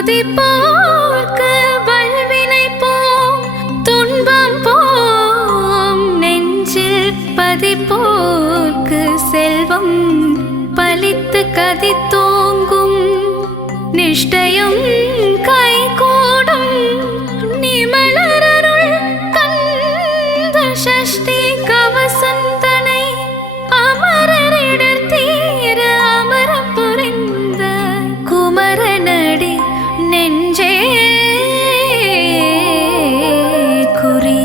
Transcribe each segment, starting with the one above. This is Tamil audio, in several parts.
துதிப்போர்க்கு வல்வினை போம் துன்பம் போம் நெஞ்சில் பதிப்போர்க்கு செல்வம் பலித்து கதித்தோங்கும் நிஷ்டையும் கைகூடும் நிமலரருள் கந்த சஷ்டி கவசந்தனை அமரரிடர் தீர அமரம் புரிந்த குமரனடி நெஞ்சே குறி.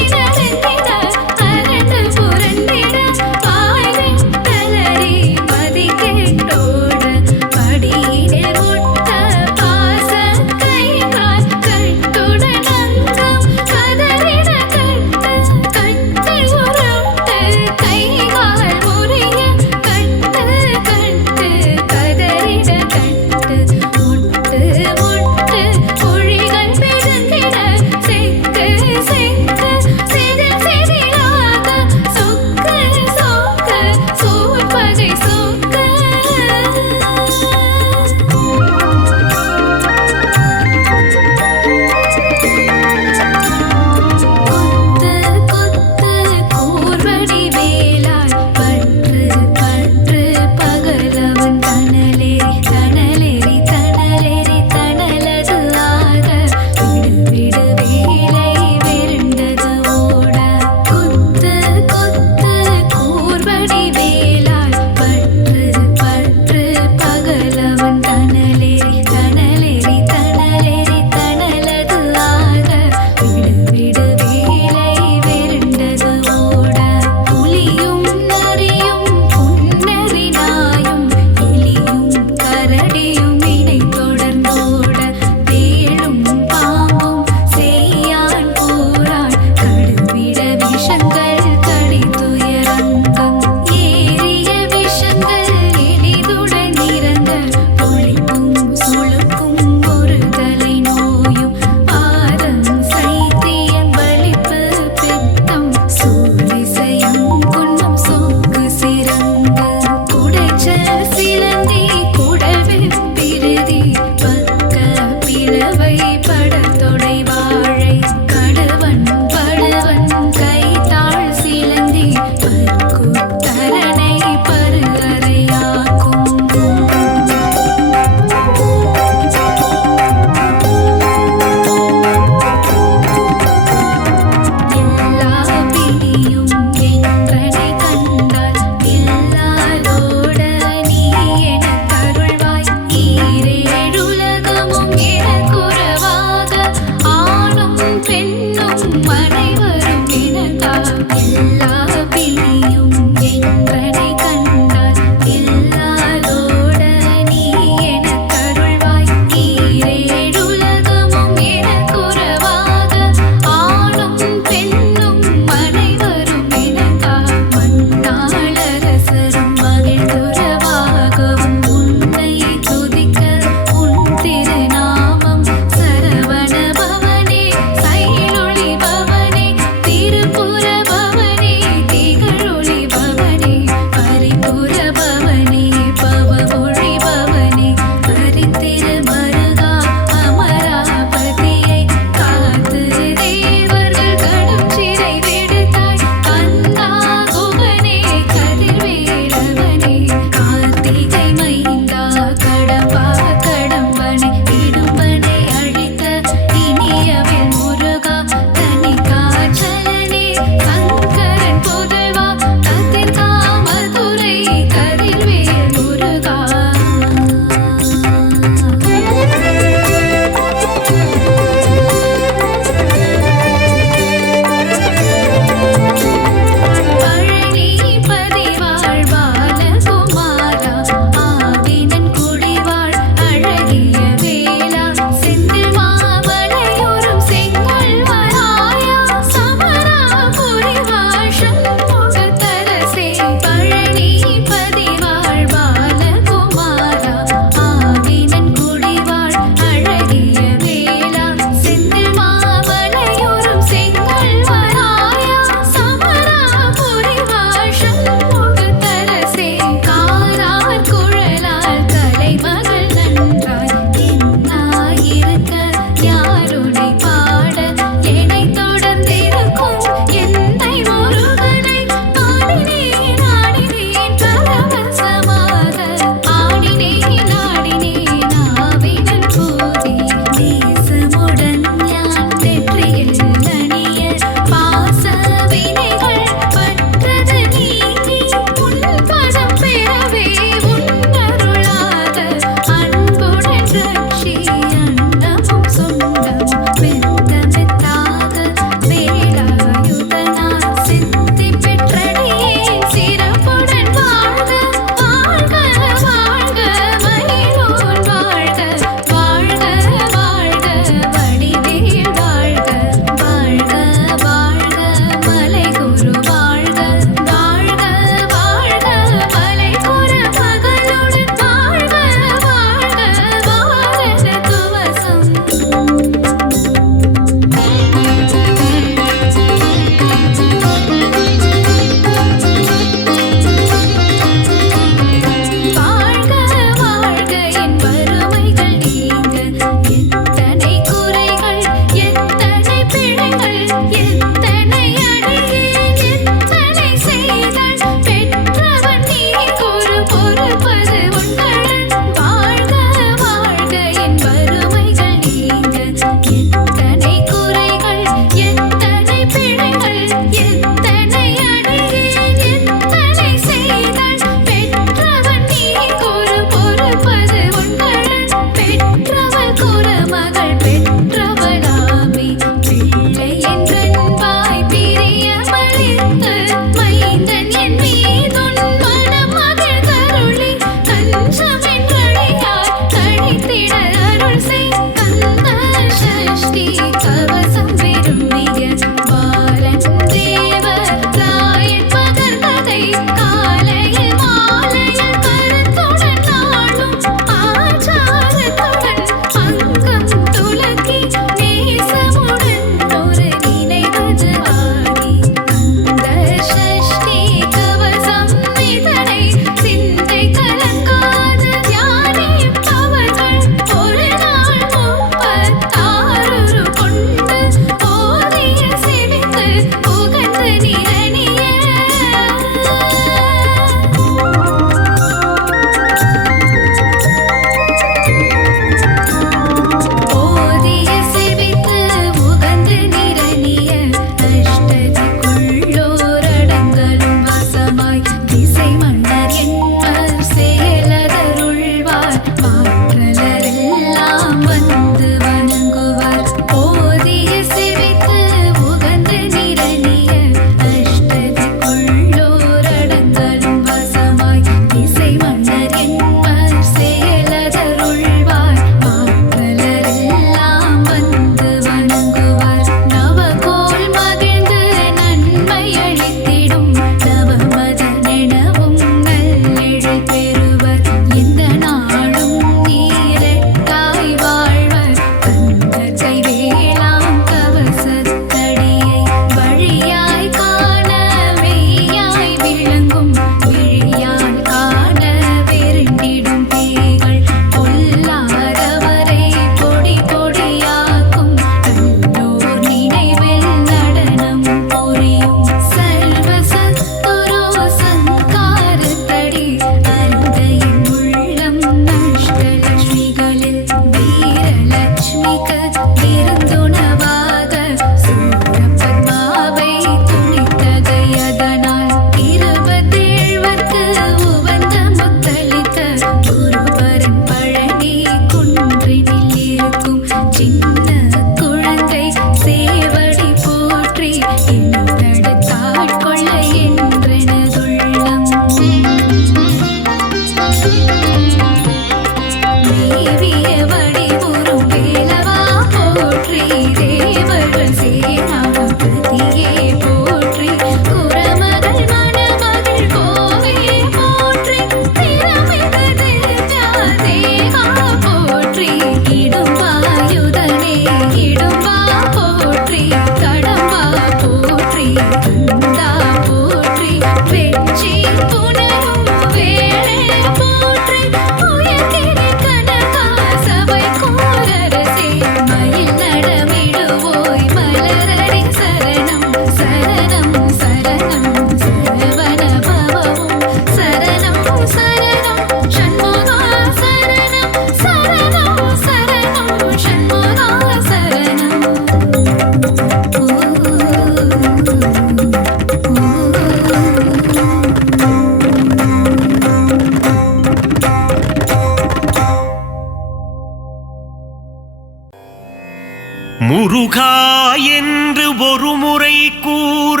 என்று ஒரு முறை கூற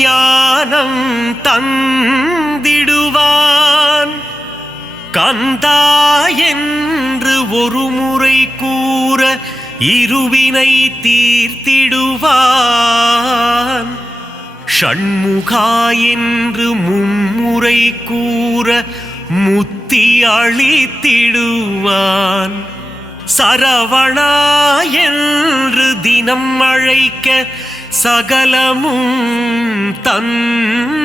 ஞானம் தந்திடுவான். கந்தா என்று ஒரு முறை கூற இருவினை தீர்த்திடுவான். ஷண்முகா என்று மும்முறை கூற முத்தி அளித்திடுவான். சரவணா என்று தினம் அழைக்க சகலமும் தந்திடுவான்.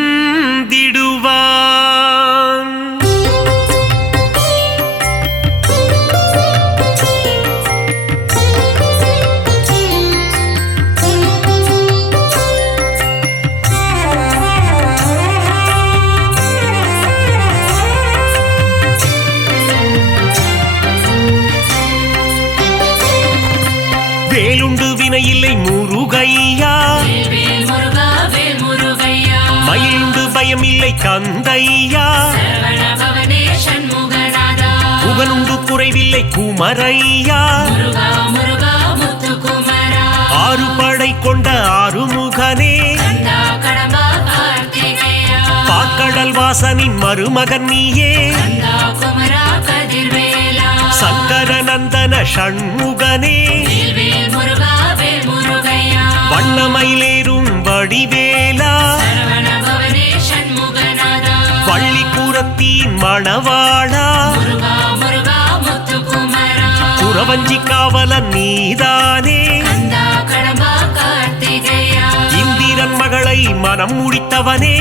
வேலுண்டு வினையில்லை முருகையா, மயிலுண்டு பயம் இல்லை கந்தையா, புகழுண்டு குறைவில்லை குமரையா, ஆறு படை கொண்ட ஆறுமுகனே, பாக்கடல் வாசனின் மருமகன் நீயே, சங்கரநந்தன ஷண்முகனே, வண்ணமயிலேறும் வடிவேலா, வள்ளிக்குரத்தின் மணவாளா, குறவஞ்சி காவலன் நீதானே, இந்திரன் மகளை மனம் முடித்தவனே,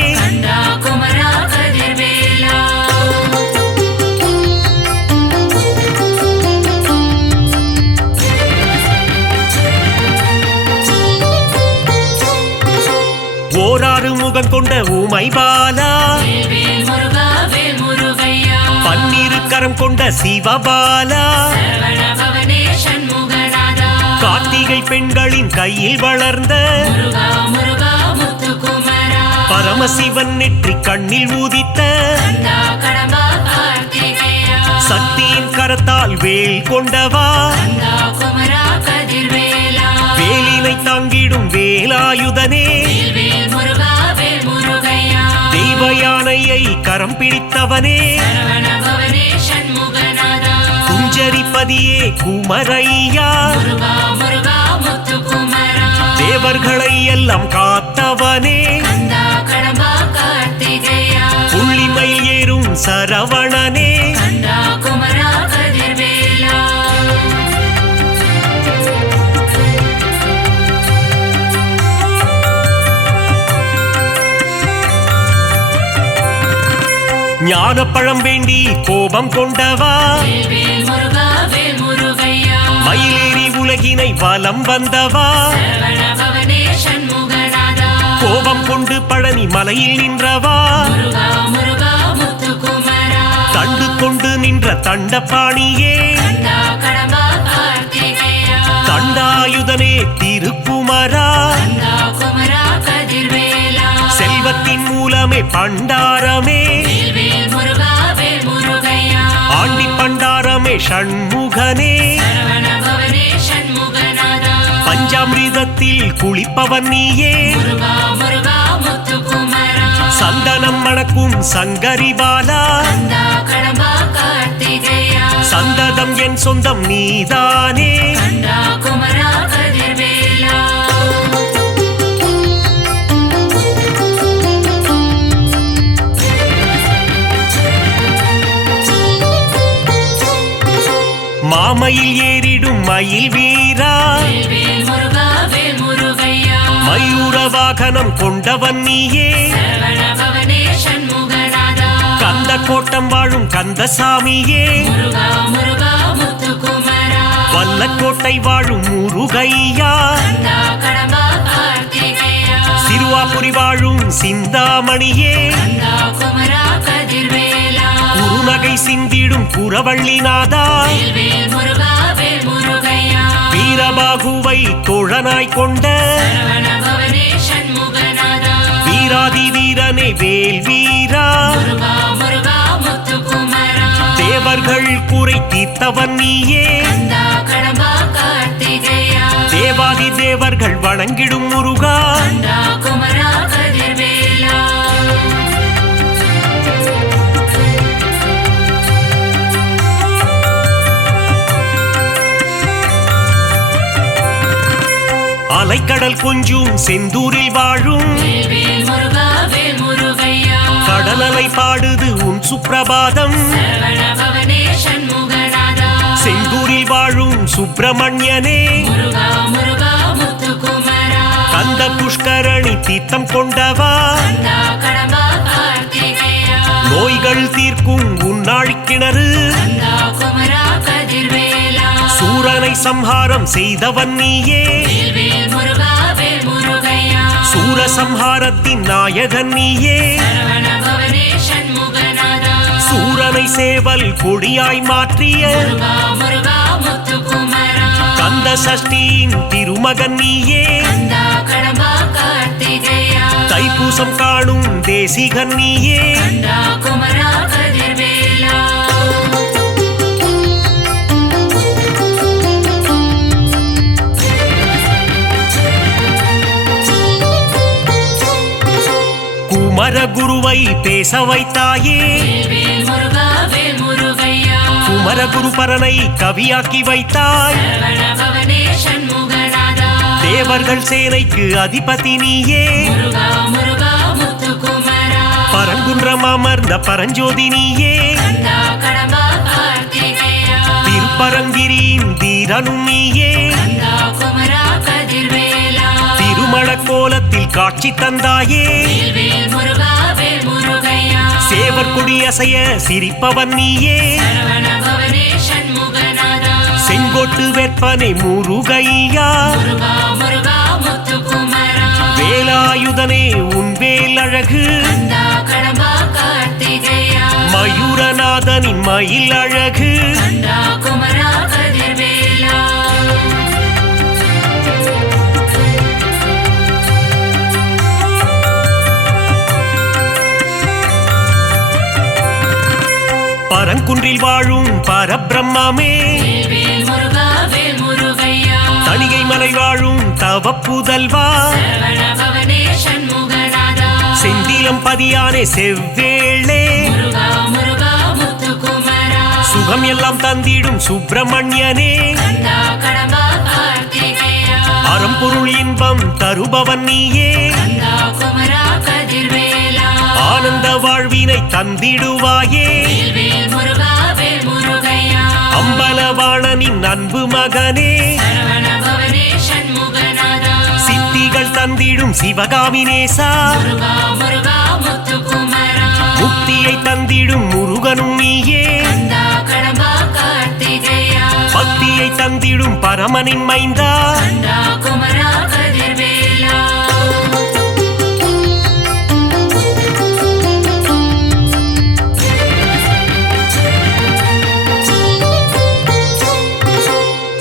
ஓராறு முகம் கொண்ட ஊமை பாலா, பன்னிரு கரம் கொண்ட சிவபாலா, கார்த்திகை பெண்களின் கையில் வளர்ந்த பரமசிவன் நெற்றி கண்ணில் ஊதித்த சக்தியின் கரத்தால் வேல் கொண்டவா, வேலினை தாங்கிடும் வேலாயுதனே, தெய்வ யானையை கரம் பிடித்தவனே, குஞ்சரிப்பதியே குமரையா, தேவர்களை எல்லாம் காத்தவனே, புள்ளிமயில் ஏறும் சரவணனே, ஞானப்பழம் வேண்டி கோபம் கொண்டவா, மயிலேறி உலகினை வலம் வந்தவா, கோபம் கொண்டு பழனி மலையில் நின்றவா, தண்டு கொண்டு நின்ற தண்டபாணியே, தண்டாயுதனே திருக்குமரா, செல்வத்தின் மூலமே பண்டாரமே, ஆண்டி பண்டாரமே ஷண்முகனே, பஞ்சாமிர்தத்தில் குளிப்பவன் நீயே, சந்தனம் மணக்கும் சங்கரிபாலா, சந்ததம் என் சொந்தம் நீதானே, மாமயில் ஏறிடும் மயில் வீரா, மயூர வாகனம் கொண்டவன் நீயே, கந்த கோட்டம் வாழும் கந்தசாமியே, வல்லக்கோட்டை வாழும் முருகையா, சிறுவாபுரி வாழும் சிந்தாமணியே, குறுநகை சிந்திடும் குறவள்ளிநாதா, வீரபாகுவை தோழனாய் கொண்ட வீராதி வீரனே வேல் வீரா, தேவர்கள் குறை தீர்த்தவன் நீயே, தேவாதி தேவர்கள் வணங்கிடும் முருகா கந்தா குமரா கதிர்வேலா அலைக்கடல் கொஞ்சும் செந்தூரில் வாழும் வேல் முருகா வேல் முருகையா கடலலை பாடுது உன் சுப்பிரபாதம் சரவண பவனே சண்முகநாதா செந்தூரில் வாழும் சுப்பிரமணியனே முருகா முருகா முத்துக்குமரா கந்த புஷ்கரணி தீர்த்தம் கொண்டவா கந்தா கடம்பா கார்த்திகேயா நோய்கள் தீர்க்கும் உன்னாழி கிணறு கந்தா குமரா கதிர்வேலா சூரனை சம்ஹாரம் செய்தவன் நீயே வேல் முருகா வேல் முருகையா சூரசம்ஹாரத்தின் நாயகன் நீயே சரவண பவனே சண்முகநாதா சூரனை சேவல் கொடியாய் மாற்றிய முருகா முருகா முத்துக்குமரா கந்த சஷ்டியின் திருமகன் நீயே கந்தா கடம்பா கார்த்திகேயா தைப்பூசம் காணும் தேசிகன் நீயே கந்தா குமரா கதிர்வேலா குமரகுருவை பேச வைத்தாயே வேல் முருகா வேல் முருகையா குமரகுரு பரனை கவியாக்கி வைத்தாய் சரவண பவனே சண்முகநாதா தேவர்கள் சேனைக்கு அதிபதி நீயே முருகா முருகா முத்துக்குமரா பரங்குன்றம் அமர்ந்த பரஞ்சோதி நீயே கந்தா கடம்பா கார்த்திகேயா திருப்பரங்கிரியின் தீரனும் நீயே கந்தா குமரா கதிர்வேலா திருமண கோலத்தில் காட்சி தந்தாயே வேல் முருகா வேல் முருகையா சேவர் கொடி அசைய சிரிப்பவன் நீயே சரவண பவனே சண்முகநாதா செங்கோட்டு வெப்பனை முருகையா முருகா முருகா முத்துக்குமரா வேலாயுதனே உன் வேல் அழகு கந்தா கடம்பா கார்த்திகேயா மயூரநாதனின் மயில் அழகு கந்தா குமரா கதிர்வேலா பரங்குன்றில் வாழும் பரபிரம்மாமே வேல் முருகா வேல் முருகையா தணிகை மலை வாழும் தவப்புதல்வா சரவண பவனே சண்முகநாதா செந்திலம் பதியானே செவ்வேளே முருகா முருகா முத்துக்குமரா சுகம் எல்லாம் தந்திடும் சுப்பிரமணியனே கந்தா கடம்பா கார்த்திகேயா அறம்பொருள் இன்பம் தருபவன் நீயே கந்தா குமரா கதிர்வேலா ஆனந்த வாழ்வினை தந்திடுவாயே வேல் முருகா வேல் முருகையா அம்பலவாணனின் அன்பு மகனே சரவண பவனே சண்முகநாதா சித்திகள் தந்திடும் சிவகாமி நேசா முருகா முருகா முத்துக்குமரா முக்தியை தந்திடும் முருகனும் நீயே கந்தா கடம்பா கார்த்திகேயா பக்தியை தந்திடும் பரமனின் மைந்தா கந்தா குமரா கதிர்வேலா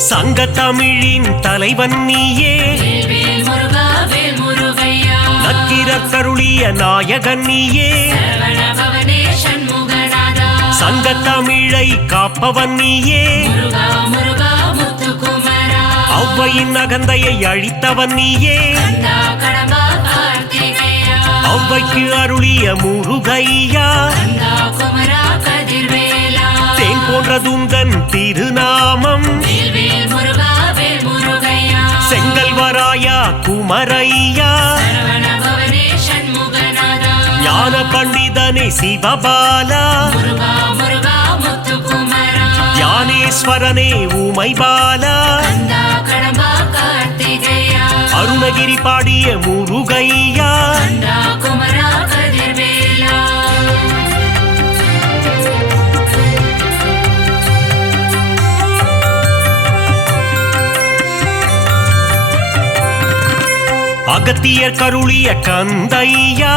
சங்க தமிழின் தலைவன் நீயே வேல் முருகா வேல் முருகையா நக்கீரர் கருளிய நாயகன் நீயே சரவண பவனே சண்முகநாதா சங்க தமிழை காப்பவன் நீயே முருகா முருகா முத்துக்குமரா ஔவையின் அகந்தையை அழித்தவன் நீயே கந்தா கடம்பா கார்த்திகேயா ஔவைக்கு அருளிய முருகையா கந்தா குமரா கதிர்வேலா தேன் போன்ற துந்தன் திருநாமம் வேல் முருகா வேல் முருகையா செங்கல்வராயா குமரையா சரவண பவனே சண்முகநாதா ஞான பண்டிதனே சிவபாலா முருகா முருகா முத்துக்குமரா ஞானேஸ்வரனே உமைபாலா கந்தா கடம்பா கார்த்திகேயா அருணகிரி பாடிய முருகையா கந்தா குமரா கதிர்வேலா அகத்தியர் கருளிய கந்தையா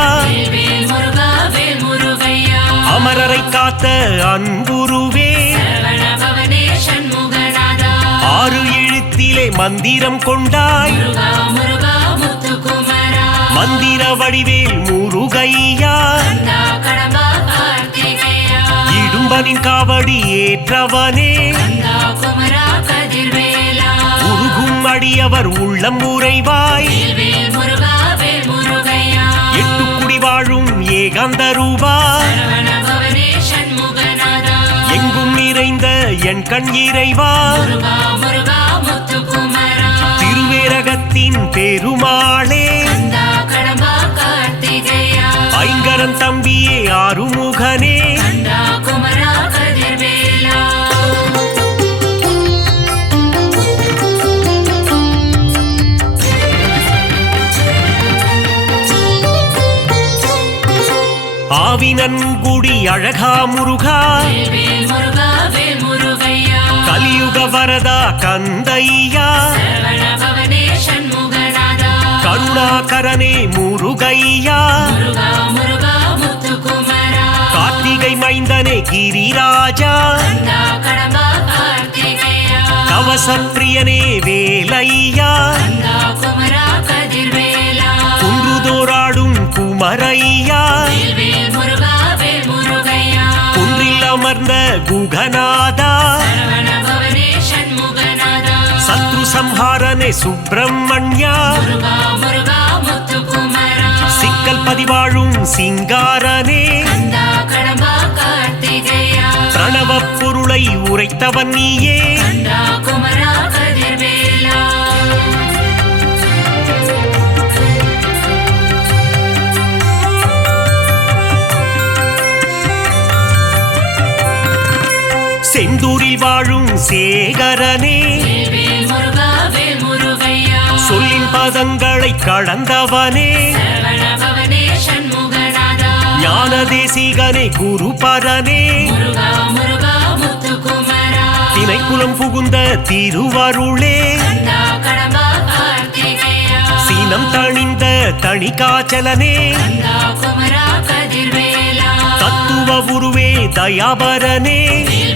வேல் முருகா வேல் முருகையா அமரரை காத்த அன்புருவே சரவண பவனே சண்முகநாதா ஆறு எழுத்திலே மந்திரம் கொண்டாய் முருகா முருகா முத்துக்குமரா மந்திர வடிவேல் முருகையா கந்தா கடம்பா கார்த்திகேயா இடும்பனின் காவடி ஏற்றவனே கந்தா குமரா கதிர்வேலா உருகும் பாடியவர் உள்ளம் உறைவாய் வேல் முருகா வேல் முருகையா எட்டுக்குடி வாழும் ஏகாந்த ரூபா சரவண பவனே சண்முகநாதா எங்கும் நிறைந்த என் கண் இறைவா முருகா முருகா முத்துக்குமரா திருவேரகத்தின் பெருமாளே கந்தா கடம்பா கார்த்திகேயா ஐங்கரன் தம்பியே ஆறுமுகனே கந்தா குமரா கதிர்வேலா ஆவினன்குடி அழகா முருகா வேல் முருகா வேல் முருகையா கலியுக வரதா கந்தையா சரவண பவனே சண்முகநாதா கருணாகரனே முருகையா முருகா முருகா முத்துக்குமரா கார்த்திகை மைந்தனே கிரிராஜா கந்தா கடம்பா கார்த்திகேயா கவசப்பிரியனே வேலையா கந்தா குமரா கதிர்வேலா குன்றுதோராடும் குமரையா வேல் முருகா வேல் முருகையா குன்றில் அமர்ந்த குகநாதா சரவண பவனே சண்முகநாதா சத்ரு சம்ஹாரனே சுப்பிரமணியா முருகா முருகா முத்துக்குமரா சிக்கல் பதிவாழும் சிங்காரனே கந்தா கடம்பா கார்த்திகேயா பிரணவ பொருளை உரைத்தவன் நீயே கந்தா குமரா கதிர்வேலா செந்தூரில் வாழும் சேகரனே வேல் முருகா வேல் முருகையா சொல்லின் பதங்களை கடந்தவனே சரவண பவனே சண்முகநாதா ஞான தேசிகனே குருபரனே முருகா முருகா முத்துக்குமரா திணைக்குளம் புகுந்த திருவருளே கந்தா கடம்பா கார்த்திகேயா சீனம் தணிந்த தணிகாச்சலனே கந்தா குமரா கதிர்வேலா தத்துவ உருவே தயாபரனே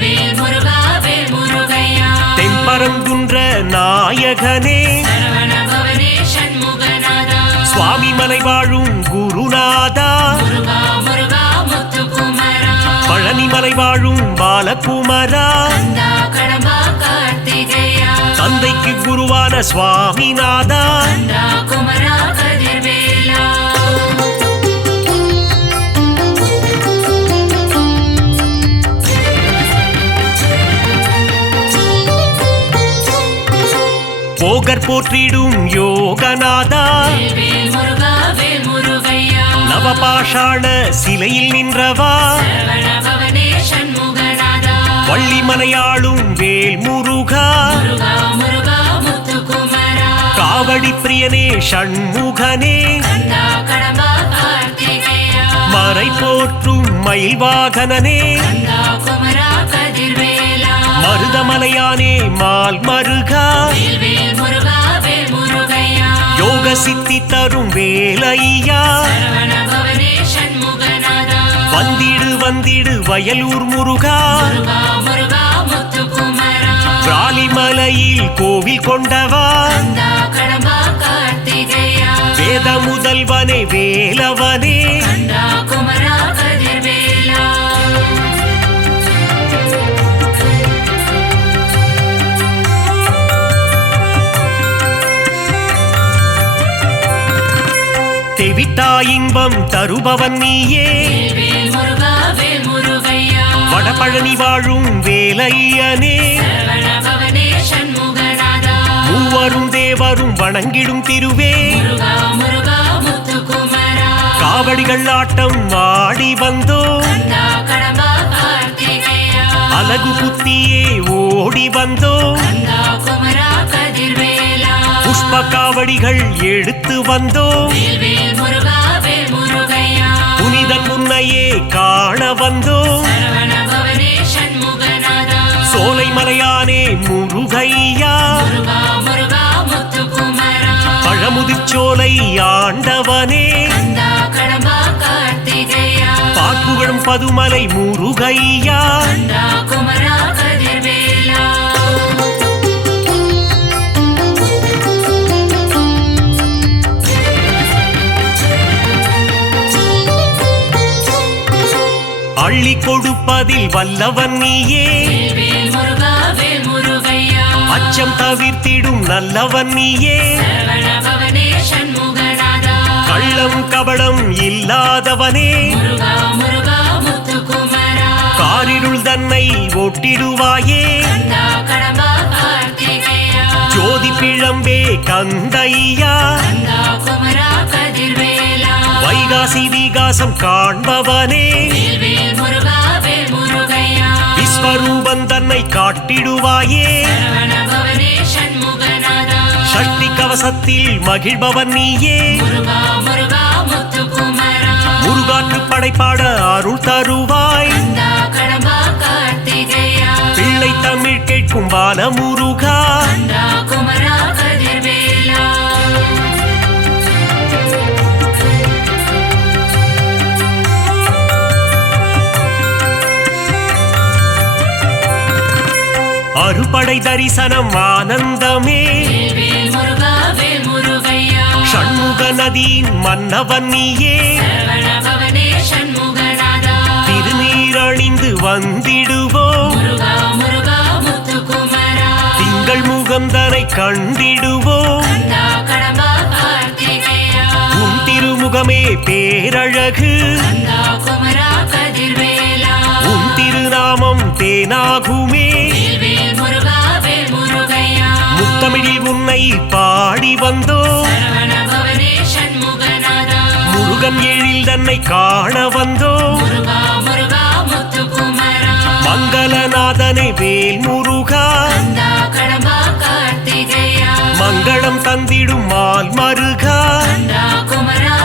வேல் முருகா வேல் முருகையா தென்பரங்குன்ற நாயகனே சரவண பவனே சண்முகநாதா சுவாமி மலை வாழும் குருநாதா முருகா முருகா முத்துக்குமரா பழனிமலை வாழும் பாலகுமரா கந்தா கடம்பா கார்த்திகேயா தந்தைக்கு குருவான சுவாமிநாதா கந்தா குமரா கதிர்வேலா போகர் போற்றிடும் யோகநாதா வேல் முருகா வேல் முருகையா நவபாஷாண சிலையில் நின்றவா சரவண பவனே சண்முகநாதா வள்ளிமலையாளும் வேல் முருகா முருகா முருகா முத்துக்குமரா காவடி பிரியனே ஷண்முகனே கந்தா கடம்பா கார்த்திகேயா மறை போற்றும் மயில் வாகனனே கந்தா குமரா கதிர்வேலா மருதமலையானே மால் மருகா வேல் முருகா வேல் முருகையா யோக சித்தி தரும் வேலையா சரவண பவனே சண்முகநாதா வந்திடு வந்திடு வயலூர் முருகா முருகா முருகா முத்துக்குமரா பிராலிமலையில் கோவில் கொண்டவா கந்தா கடம்பா கார்த்திகேயா வேத முதல்வனே வேலவனே கந்தா குமரா கதிர்வேலா தெவிட்டா இன்பம் தருபவன் நீயே வேல் முருகா வேல் முருகையா வடபழனி வாழும் வேலையனே சரவண பவனே சண்முகநாதா மூவரும் தேவரும் வணங்கிடும் திருவே முருகா முருகா முத்துக்குமரா காவடிகள் ஆட்டம் ஆடி வந்தோ கந்தா கடம்பா கார்த்திகேயா அலகு புத்தியே ஓடி வந்தோ கந்தா குமரா கதிர்வேலா புஷ்ப காவடிகள் எடுத்து வந்தோ வேல் முருகா வேல் முருகையா புனிதன் முன்னையே காண வந்தோ சரவண பவனே சண்முகநாதா சோலை மலையானே முருகையா முருகா முருகா முத்துக்குமரா பழமுதிர்ச்சோலை ஆண்டவனே கந்தா கடம்பா கார்த்திகேயா பாக்குகளும் பதுமலை முருகையா கந்தா குமரா கதிர்வேலா அள்ளி கொடுப்பதில் வல்லவன் நீயே வேல் முருகா வேல் முருகையா அச்சம் தவிர்த்திடும் நல்லவன் நீயே சரவண பவனே சண்முகநாதா கள்ளம் கபடம் இல்லாதவனே முருகா முருகா முத்துக்குமரா காரிருள் தன்னை ஒட்டிடுவாயே கந்தா கடம்பா கார்த்திகேயா ஜோதி பிழம்பே கந்தையா கந்தா குமரா கதிர்வேலா வைகாசி விகாசம் காண்பவனே வேல்வேல் முருகா வேல் முருகையா விஸ்வரூபன் தன்னை காட்டிடுவாயே சரவண பவனே சண்முகநாதா சக்தி கவசத்தில் மகிழ்பவன் நீயே முருகா முருகா முத்துக்குமரா முருகாற்று படைப்பாட அருள் தருவாய் கந்தா கடம்பா கார்த்திகேயா பிள்ளை தமிழ் கேட்கும் பால முருகா கந்தா குமரா கதிர்வேலா அறுபடை தரிசனம் ஆனந்தமே வேல்வேல் முருகா வேல் முருகையா ஷண்முக நதியின் மன்னவன் நீயே சரவண பவனே சண்முகநாதா திருநீரணிந்து வந்திடுவோம் முருகா முருகா முத்துக்குமரா திங்கள் முகந்தனை கண்டிடுவோம் கந்தா கடம்பா கார்த்திகேயா உன் திருமுகமே பேரழகு கந்தா குமரா கதிர்வேலா உன் திருநாமம் தேனாகுமே வேல்வேல் முருகா வேல் முருகையா முத்தமிழில் உன்னை பாடி வந்தோம் சரவண பவனே சண்முகநாதா முருகன் எழில் தன்னை காண வந்தோம் முருகா முருகா முத்துக்குமரா மங்களநாதனை வேல் முருகா கந்தா கடம்பா கார்த்திகேயா மங்களம் தந்திடும் மால் மருகா கந்தா குமரா